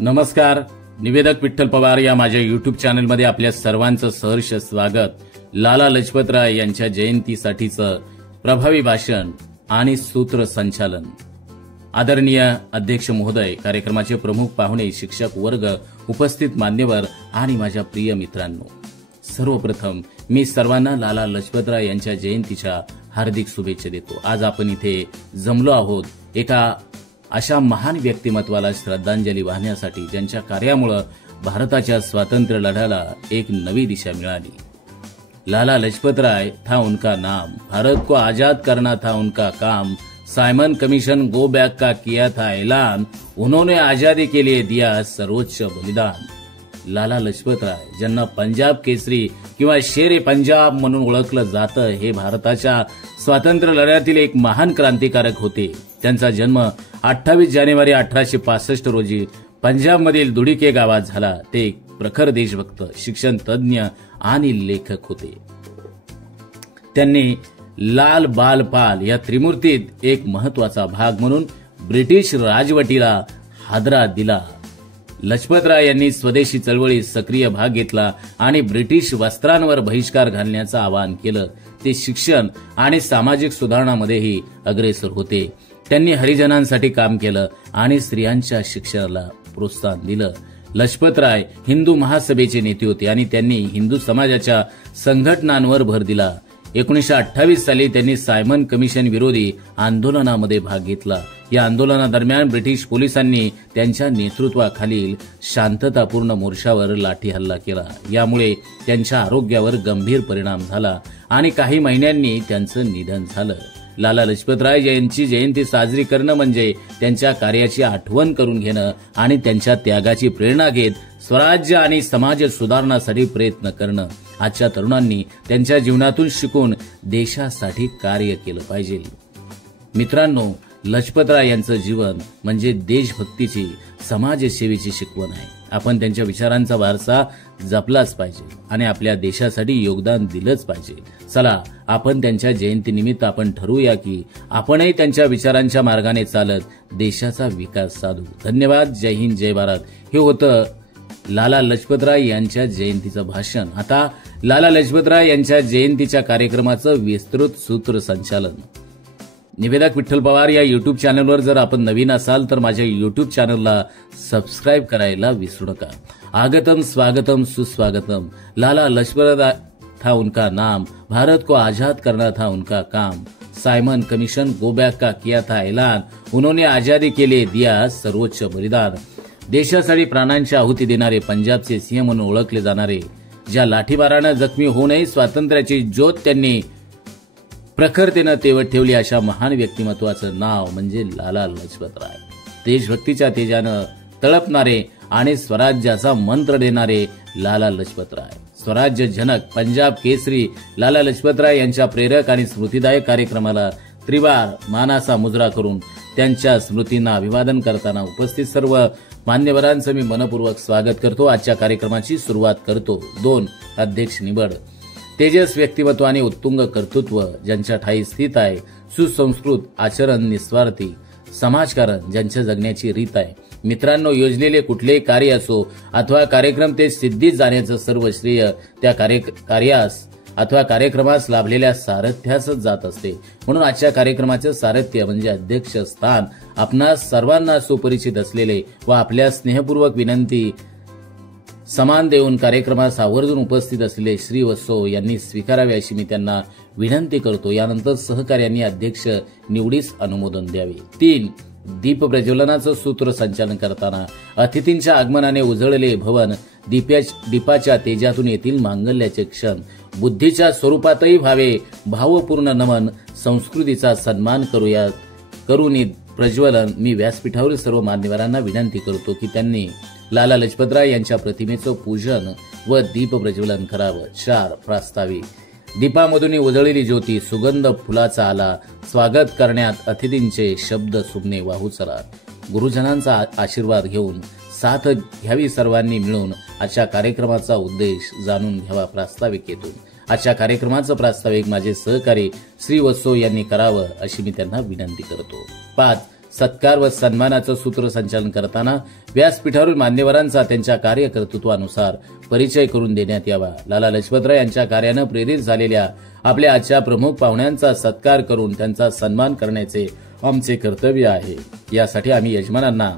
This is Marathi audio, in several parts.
नमस्कार. निवेदक विठ्ठल पवार या माझ्या युट्यूब चॅनलमध्ये आपल्या सर्वांचं सहर्ष स्वागत. लाला लजपतराय यांच्या जयंतीसाठीचं प्रभावी भाषण आणि सूत्रसंचालन. आदरणीय अध्यक्ष महोदय, कार्यक्रमाचे प्रमुख पाहुणे, शिक्षक वर्ग, उपस्थित मान्यवर आणि माझ्या प्रिय मित्रांनो, सर्वप्रथम मी सर्वांना लाला लजपतराय यांच्या जयंतीच्या हार्दिक शुभेच्छा देतो. आज आपण इथे जमलो आहोत एका अशा महान व्यक्तिमत्वाला श्रद्धांजली वाहण्यासाठी, ज्यांच्या कार्यामुळे भारताच्या स्वातंत्र्य लढ्याला एक नवी दिशा मिळाली. लाला लजपतराय था उनका नाम, भारत को आजाद करना था उनका काम, साइमन कमीशन गो बैक का किया था ऐलान, उन्होंने आजादी के लिए दिया सर्वोच्च बलिदान. लाला लजपतराय, ज्यांना पंजाब केसरी किंवा शेर पंजाब म्हणून ओळखलं जातं, हे भारताच्या स्वातंत्र्य लढ्यातील एक महान क्रांतिकारक होते. त्यांचा जन्म 28 जानेवारी 1865 रोजी पंजाबमधील दुडिके गावात झाला. ते एक प्रखर देशभक्त, शिक्षण तज्ञ आणि लेखक होते. त्यांनी लाल बाल पाल या त्रिमूर्तीत एक महत्वाचा भाग म्हणून ब्रिटिश राजवटीला हादरा दिला. लजपतराय यांनी स्वदेशी चळवळीत सक्रिय भाग घेतला आणि ब्रिटिश वस्त्रांवर बहिष्कार घालण्याचं आवाहन केलं. ते शिक्षण आणि सामाजिक सुधारणामध्येही अग्रेसर होते. त्यांनी हरिजनांसाठी काम केलं आणि स्त्रियांच्या शिक्षणाला प्रोत्साहन दिलं. लजपतराय हिंदू महासभेचे नेते होते आणि त्यांनी हिंदू समाजाच्या संघटनांवर भर दिला. 1928 साली त्यांनी सायमन कमिशन विरोधी आंदोलनामध्ये भाग घेतला. या आंदोलनादरम्यान ब्रिटिश पोलिसांनी त्यांच्या नेतृत्वाखालील शांततापूर्ण मोर्चावर लाठी हल्ला केला. यामुळे त्यांच्या आरोग्यावर गंभीर परिणाम झाला आणि काही महिन्यांनी त्यांचं निधन झालं. लाला लजपतराय यांची जयंती साजरी करणं म्हणजे त्यांच्या कार्याची आठवण करून घेणं आणि त्यांच्या त्यागाची प्रेरणा घेत स्वराज्य आणि समाज सुधारणासाठी प्रयत्न करणं. आजच्या तरुणांनी त्यांच्या जीवनातून शिकून देशासाठी कार्य केलं पाहिजे. मित्रांनो, लजपतराय यांचं जीवन म्हणजे देशभक्तीची, समाजसेवेची शिकवण आहे. आपण त्यांच्या विचारांचा वारसा जपलाच पाहिजे आणि आपल्या देशासाठी योगदान दिलंच पाहिजे. चला, आपण त्यांच्या जयंतीनिमित्त आपण ठरवूया की आपणही त्यांच्या विचारांच्या मार्गाने चालत देशाचा विकास साधू. धन्यवाद. जय हिंद, जय भारत. हे होतं लाला लजपतराय यांच्या जयंतीचं भाषण. आता लाला लजपतराय यांच्या जयंतीच्या कार्यक्रमाचं विस्तृत सूत्रसंचालन. निवेदक विठ्ठल पवार या युट्यूब चॅनलवर जर आपण नवीन असाल तर माझ्या युट्यूब चॅनलला सबस्क्राईब करायला विसरू नका. आगतम स्वागतम सुस्वागतम. लाला लजपतराय था उनका नाम, भारत को आजाद करना था उनका काम, साइमन कमीशन गो बैक का किया था ऐलान, उन्होंने आजादी के लिए दिया सर्वोच्च बलिदान. देशासाठी प्राणांची आहुती देणारे, पंजाबचे सिंह म्हणून ओळखले जाणारे, ज्या लाठीमारानं जखमी होऊनही स्वातंत्र्याची ज्योत त्यांनी प्रखरतेनं तेवत ठेवली, अशा महान व्यक्तिमत्वाचं नाव म्हणजे लाला लजपतराय. देशभक्तीच्या तेजानं तळपणारे आणि स्वराज्याचा मंत्र देणारे लाला लजपतराय. स्वराज्य जनक, पंजाब केसरी लाला लजपतराय यांच्या प्रेरक आणि स्मृतिदायक कार्यक्रमाला त्रिवार मानाचा मुजरा करून त्यांच्या स्मृतींना अभिवादन करताना उपस्थित सर्व मान्यवरांचं मी मनपूर्वक स्वागत करतो. आजच्या कार्यक्रमाची सुरुवात करतो. 2. अध्यक्ष निवड. तेजस व्यक्तिमत्व आणि उत्तुंग कर्तृत्व ज्यांच्या ठाई स्थित आहे, सुसंस्कृत आचरण, निस्वार्थी समाजकारण ज्यांच्या जगण्याची रीत आहे. मित्रांनो, योजलेले कुठलेही कार्य असो अथवा कार्यक्रम ते सिद्धीत जाण्याचं सर्व श्रेय त्या कार्यास अथवा कार्यक्रमास लाभलेल्या सारथ्यासच जात असते. म्हणून आजच्या कार्यक्रमाचं सारथ्य म्हणजे अध्यक्ष स्थान आपणा सर्वांना सुपरिचित असलेले व आपल्या स्नेहपूर्वक विनंती समान देऊन कार्यक्रमास आवर्जून उपस्थित असलेले श्री वत्सो यांनी स्वीकारावे अशी मी त्यांना विनंती करतो. यानंतर सहकार्यांनी अध्यक्ष निवडीस अनुमोदन द्यावे. 3. दीप प्रज्वलनाचं सूत्रसंचालन करताना अतिथींच्या आगमनाने उजळले भवन, दीपाच्या तेजातून येथील मांगल्याचे क्षण, बुद्धीच्या स्वरूपातही व्हावे भावपूर्ण नमन, संस्कृतीचा सन्मान करून प्रज्वलन. मी व्यासपीठावरील सर्व मान्यवरांना विनंती करतो की त्यांनी लाला लजपतराय यांच्या प्रतिमेचं पूजन व दीप प्रज्वलन करावं. 4. प्रास्ताविक. दीपामधून उजळलेली ज्योती, सुगंध फुलाचा आला, स्वागत करण्यात अतिथींचे शब्द सुमने वाहू चला. गुरुजनांचा आशीर्वाद घेऊन साथ घ्यावी सर्वांनी मिळून. आजच्या कार्यक्रमाचा उद्देश जाणून घ्यावा प्रास्ताविकेतून. आजच्या कार्यक्रमाचं प्रास्ताविक माझे सहकारी श्री वत्सो यांनी करावं अशी मी त्यांना विनंती करतो. 5. सत्कार व सन्मानाचं सूत्रसंचालन करताना व्यासपीठावरील मान्यवरांचा त्यांच्या कार्यकर्तृत्वानुसार परिचय करून देण्यात यावा। लाला लजपतराय यांच्या कार्यानं प्रेरित झालेल्या आपल्या आजच्या प्रमुख पाहुण्यांचा सत्कार करून त्यांचा सन्मान करण्याचे आमचे कर्तव्य आहे। यासाठी आम्ही यजमानांना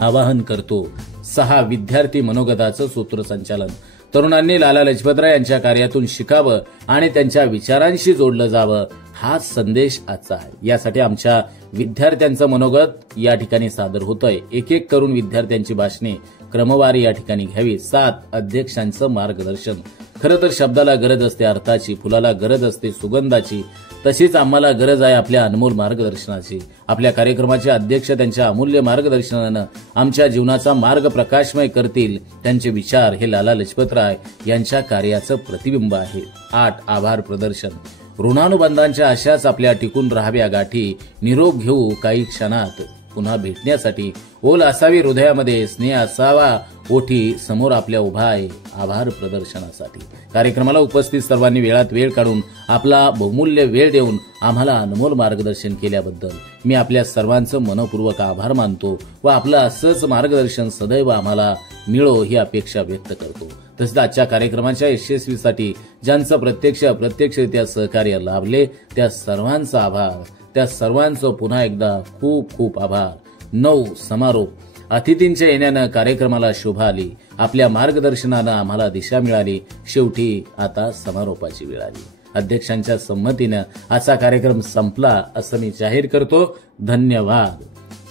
आवाहन करतो। 6 विद्यार्थी मनोगताचं सूत्रसंचालन। तरुणांनी लाला लजपतराय यांच्या कार्यातून शिकावं आणि त्यांच्या विचारांशी जोडलं जावं, हा संदेश आजचा आहे। यासाठी आमच्या विद्यार्थ्यांचं मनोगत या ठिकाणी सादर होतंय। एक एक करून विद्यार्थ्यांची भाषणे क्रमवारी या ठिकाणी घ्यावी। 7 अध्यक्षांचं मार्गदर्शन। खरं तर शब्दाला गरज असते अर्थाची, फुलाला गरज असते सुगंधाची, तशीच आम्हाला गरज आहे आपल्या अनमोल मार्गदर्शनाची। आपल्या कार्यक्रमाचे अध्यक्ष त्यांच्या अमूल्य मार्गदर्शनानं आमच्या जीवनाचा मार्ग प्रकाशमय करतील। त्यांचे विचार हे लाला लजपतराय यांच्या कार्याचं प्रतिबिंब आहे। 8 आभार प्रदर्शन। ऋणानुबंधांच्या अशाच आपल्या टिकून राहाव्या गाठी, निरोप घेऊ काही क्षणात पुन्हा भेटण्यासाठी। ओल असावी हृदयामध्ये, स्नेह असावा ओठी, समोर आपल्या उभा आहे आभार प्रदर्शनासाठी। कार्यक्रमाला उपस्थित सर्वांनी वेळात वेळ काढून आपला बहुमूल्य वेळ देऊन आम्हाला अनमोल मार्गदर्शन केल्याबद्दल मी आपल्या सर्वांचं मनपूर्वक आभार मानतो व आपलं असंच मार्गदर्शन सदैव आम्हाला मिळो ही अपेक्षा व्यक्त करतो। तसेच आजच्या कार्यक्रमाच्या यशस्वीसाठी ज्यांचं प्रत्यक्षरित्या सहकार्य लाभले त्या सर्वांचा आभार, त्या सर्वांचं पुन्हा एकदा खूप खूप आभार। 9 समारोप। अतिथींच्या येण्यानं कार्यक्रमाला शोभा आली, आपल्या मार्गदर्शनानं आम्हाला दिशा मिळाली, शेवटी आता समारोपाची वेळ आली। अध्यक्षांच्या संमतीनं आजचा कार्यक्रम संपला असं मी जाहीर करतो। धन्यवाद।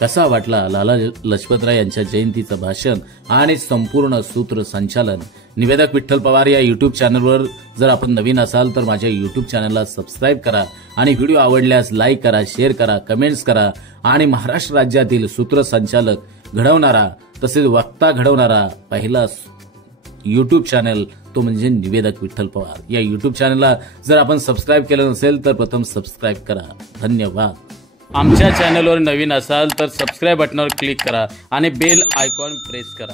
कसा वाटला लाला लजपतराय यांच्या जयंतीचं भाषण आणि संपूर्ण सूत्रसंचालन? निवेदक विठ्ठल पवार या युट्यूब चॅनलवर जर आपण नवीन असाल तर माझ्या युट्यूब चॅनलला सबस्क्राईब करा आणि व्हिडिओ आवडल्यास लाईक करा, शेअर करा, कमेंट्स करा आणि महाराष्ट्र राज्यातील सूत्रसंचालक घडवणारा तसेच वक्ता घडवणारा पहिला युट्यूब चॅनल तो म्हणजे निवेदक विठ्ठल पवार। या युट्यूब चॅनलला जर आपण सबस्क्राईब केलं नसेल तर प्रथम सबस्क्राईब करा। धन्यवाद। आमच्या चॅनलवर नवीन असाल तर सबस्क्राईब बटनावर क्लिक करा आणि बेल आयकॉन प्रेस करा।